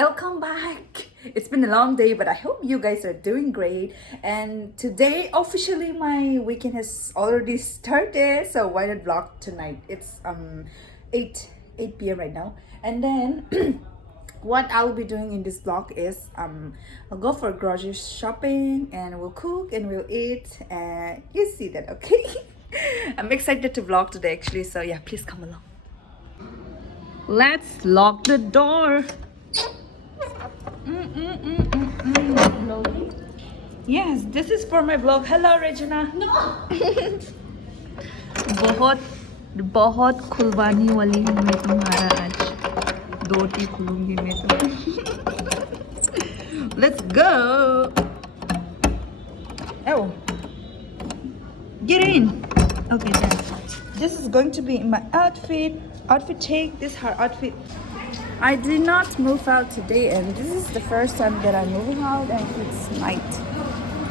welcome back. It's been a long day, but I hope you guys are doing great. And today, officially, my weekend has already started. So why not vlog tonight? It's 8 p.m. right now. And then what I'll be doing in this vlog is I'll go for grocery shopping and we'll cook and we'll eat and you see that, okay? I'm excited to vlog today actually, so yeah, please come along. Let's lock the door. Yes, this is for my vlog. Hello Regina. No. बहुत खुलवाने वाली हूँ मैं तुम्हारा आज. 2 खुलूंगी मैं तो. Let's go. Oh, get in. Okay, then. This is going to be my outfit check. This is her outfit. I did not move out today and this is the first time that I'm moving out and it's night.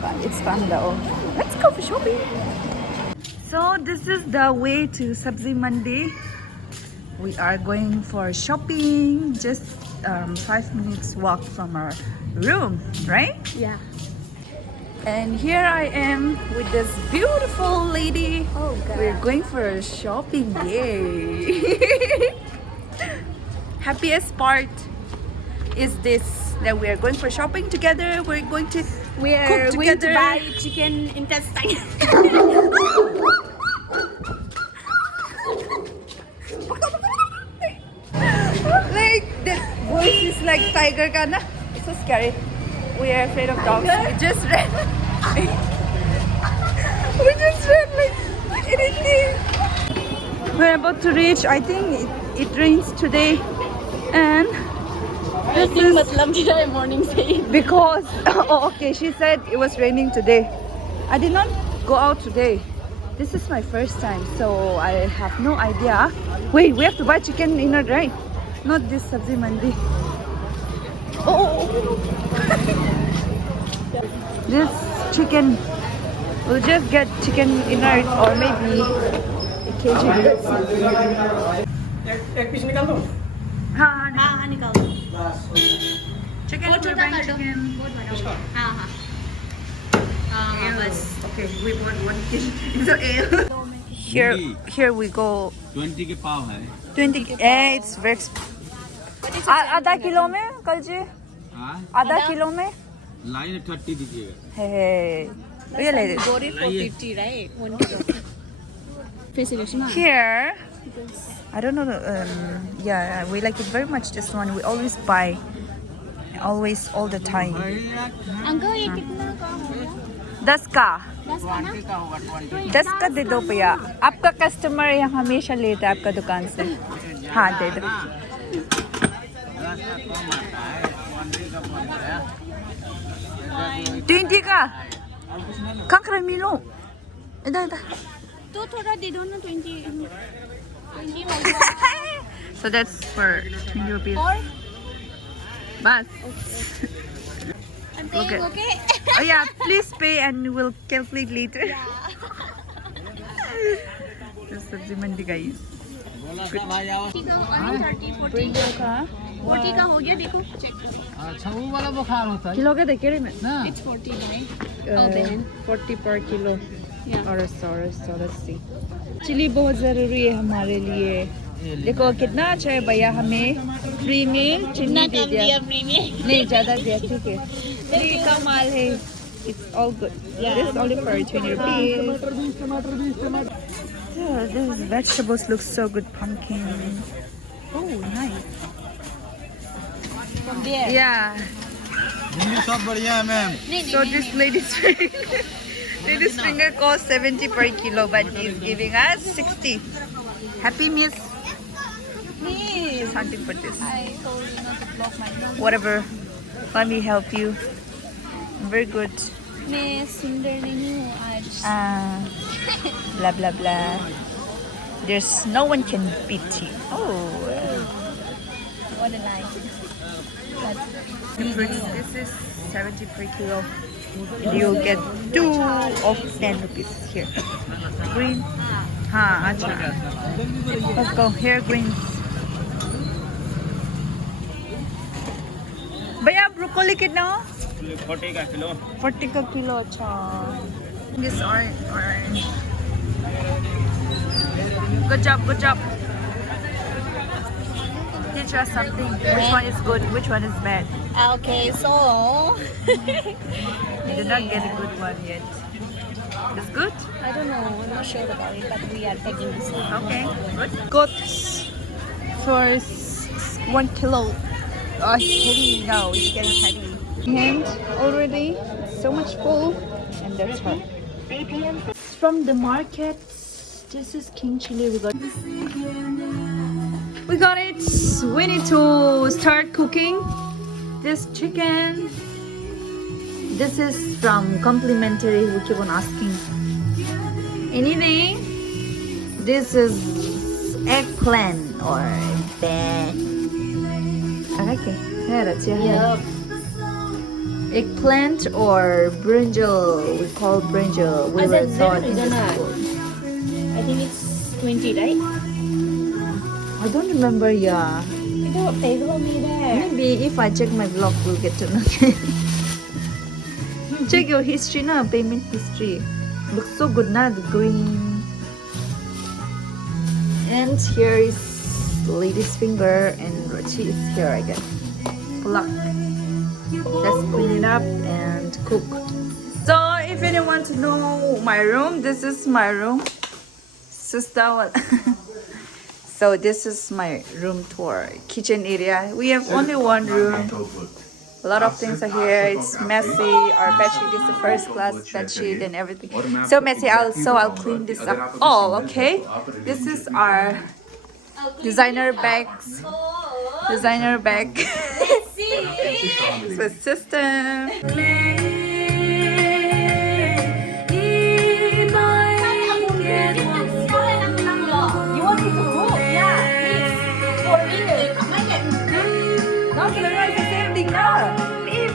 But it's fun though. Let's go for shopping. So this is the way to Sabzi Mandi. We are going for shopping. Just 5 minutes walk from our room, right? Yeah. And here I am with this beautiful lady. Oh God. We're going for shopping. Yay! Happiest part is this, that we are going for shopping together. We're going to cook together. To buy chicken intestine. Like that voice is like tiger ka na. It's so scary. We are afraid of dogs. We just ran. We just ran like anything. We're about to reach. I think it rains today, and this is morning say. because oh, okay, she said it was raining today. I did not go out today. This is my first time, so I have no idea. Wait, we have to buy chicken inner, right? Not this Sabzi Mandi. Oh, this chicken. We'll just get chicken inner or maybe a kg. एक piece निकाल दो. हाँ, हाँ निकाल दो. chicken. We're buying chicken. हाँ हाँ. हाँ बस. Okay, we bought 1 kg. So here we go. 20 के पाव है. 20. It's very expensive. आधा किलो में कल जी. हाँ. आधा किलो में. लाइन 30 दीजिएगा. Hey. Really? Got it for 50, right? 1 kilo. Here, I don't know. Yeah, we like it very much. This one we always buy, always all the time. Uncle ये कितना का होगा? 10 का. 10 का ना? 10 का दे दो भैया. आपका कस्टमर यहाँ हमेशा लेता है आपका दुकान से. हाँ दे दो. 20 का. Kakra milo. Ida. तो थोड़ा दे दो ना 20 So that's for 20 rupees. और Bas. okay. Okay. Oh yeah, please pay and we'll calculate later. This Sabzi Mandi guys. 30 का 40 का हो गया देखो चेक अच्छा वो वाला बुखार होता है. Kilo ka dekere mein? ना. It's 40 right? Oh, then. 40 per kilo. Yeah. और so let's see. चिली बहुत जरूरी है हमारे लिए. देखो कितना अच्छा है भैया हमें फ्री में चिली दे दिया. नहीं ज़्यादा दिया ठीक है. फ्री का माल है. It's all good. Yeah. This is only for 20 rupees. Yeah, these vegetables look so good. Pumpkin. Oh, nice. From there. Yeah. ये सब बढ़िया है ma'am. So this lady's finger costs 70 per kilo, but he's giving us 60. Happy miss. He's hunting for this. I told you not to block my nose. Whatever. Let me help you. I'm very good. मैं सुंदर नहीं हूँ आज. Blah blah blah. There's no one can beat you. Oh. What a lie. This is 70 per kilo. You'll get 2 of 10 rupees here. Green. Ha, acha. Let's go. Here, greens. को लिखित ना 40 का kilo 40 का किलो अच्छा this orange good job teach us something which one is good which one is bad Okay, so you did not get a good one yet it's good I don't know. I'm not sure about it, but we are taking this one. okay good got for 1 kilo oh it's heavy now it's getting heavy and already so much full and that's her from the market this is king chili we got it we need to start cooking this chicken this is from complimentary we keep on asking anything this is eggplant or that okay yeah that's Yeah. eggplant or brinjal we call brinjal we were taught in the school I think it's 20, right? I don't remember yeah Ito, table me there. maybe if I check my blog we'll get to know check your history na payment history looks so good na the green and here is lady's finger and Rachi is here again pluck let's clean it up and cook so if anyone want to know my room this is my room sister so this is my room tour kitchen area we have only one room a lot of things are here it's messy our bedsheet is the first class bedsheet and everything so messy I'll clean this up all okay this is our designer bags designer bag with system you want me to cook yeah please for real no so the rice is the same thing now if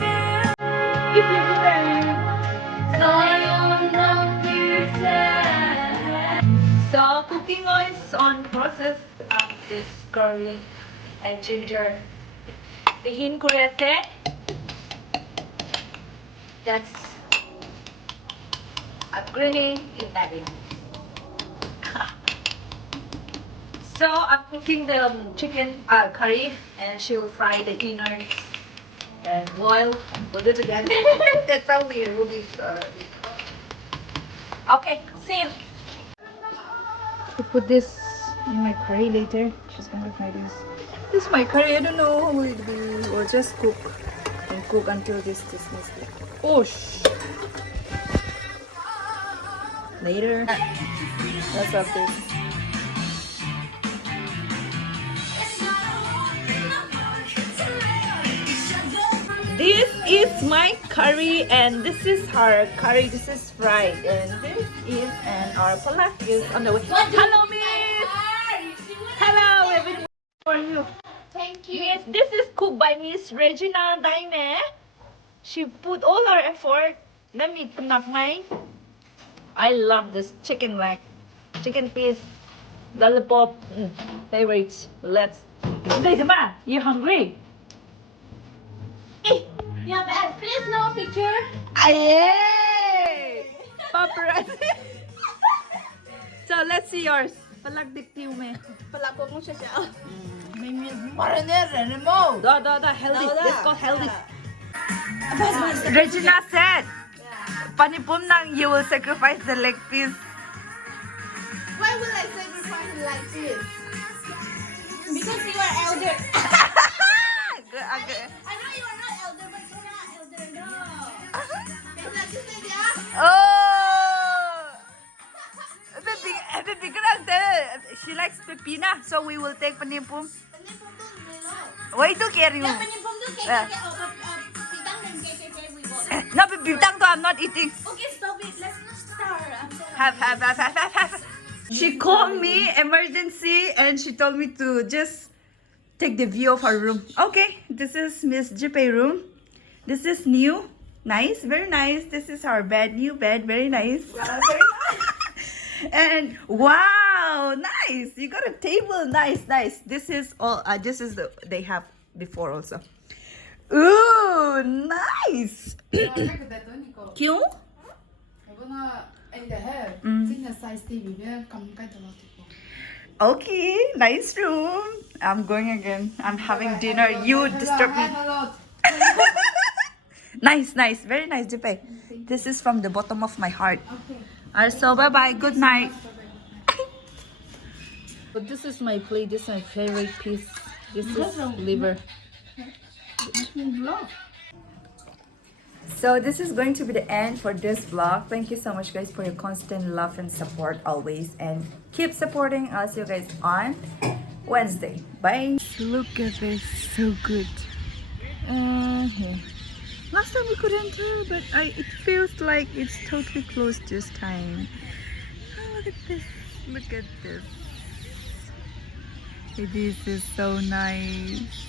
you do that so cooking oil is on process of this garlic and ginger. The hin kurete. That's a grilling in that. So I'm cooking the chicken curry and she will fry the innards and boil. Put it again. That's how we really okay, see you. To put this in my curry later. She's gonna fry this. This is my curry. I don't know how will it be or just cook and cook until this is like oh later. That's up this. This is my curry and this is her curry. This is fried and this is and our palak is on the way. Hello, miss. Hello, everything for you. Thank you. Miss, this is cooked by Miss Regina Daime. She put all her effort. Let me knock my. I love this chicken leg, chicken piece, lollipop, favorites. Let's. Hey, come on. You hungry? Yeah, but please no picture. Hey! Paparazzi. So let's see yours. Palagdiktiw me. Palako mo siya siya. Marinere mo. Da, healthy. Let's go healthy. Regina said, panipum nang you will sacrifice the leg piece. Why will I sacrifice like this? Because you are elder. Okay. I know you are not elder, but you're not elder. No. It's like you said, yeah? Oh! She likes pepina, so we will take panipum. Panipom doon, Milo. Wait to carry you. Yeah, panipom doon. Kaya, pitang dan kaya we bought. No, bibitang to, I'm not eating. Okay, stop it. Let's not start. I'm sorry. Have. She called me emergency and she told me to just take the view of her room. Okay, this is Miss Jipe room. This is new. Nice, very nice. This is our bed, new bed, very nice. And wow, nice. You got a table, nice. This is all. This is the they have before also. Ooh, nice. क्यों? Okay, nice room. I'm going again. I'm having dinner. You disturb me. Nice, nice, very nice, Jipe. This is from the bottom of my heart. Alright, so bye bye. Good night. But this is my plate. This is my favorite piece. This is liver. So this is going to be the end for this vlog. Thank you so much, guys, for your constant love and support always, and keep supporting us. See you guys on Wednesday. Bye. Look at this, so good. Here. Last time we couldn't tell, but it feels like it's totally closed this time. Oh, look at this. Look at this. This is so nice.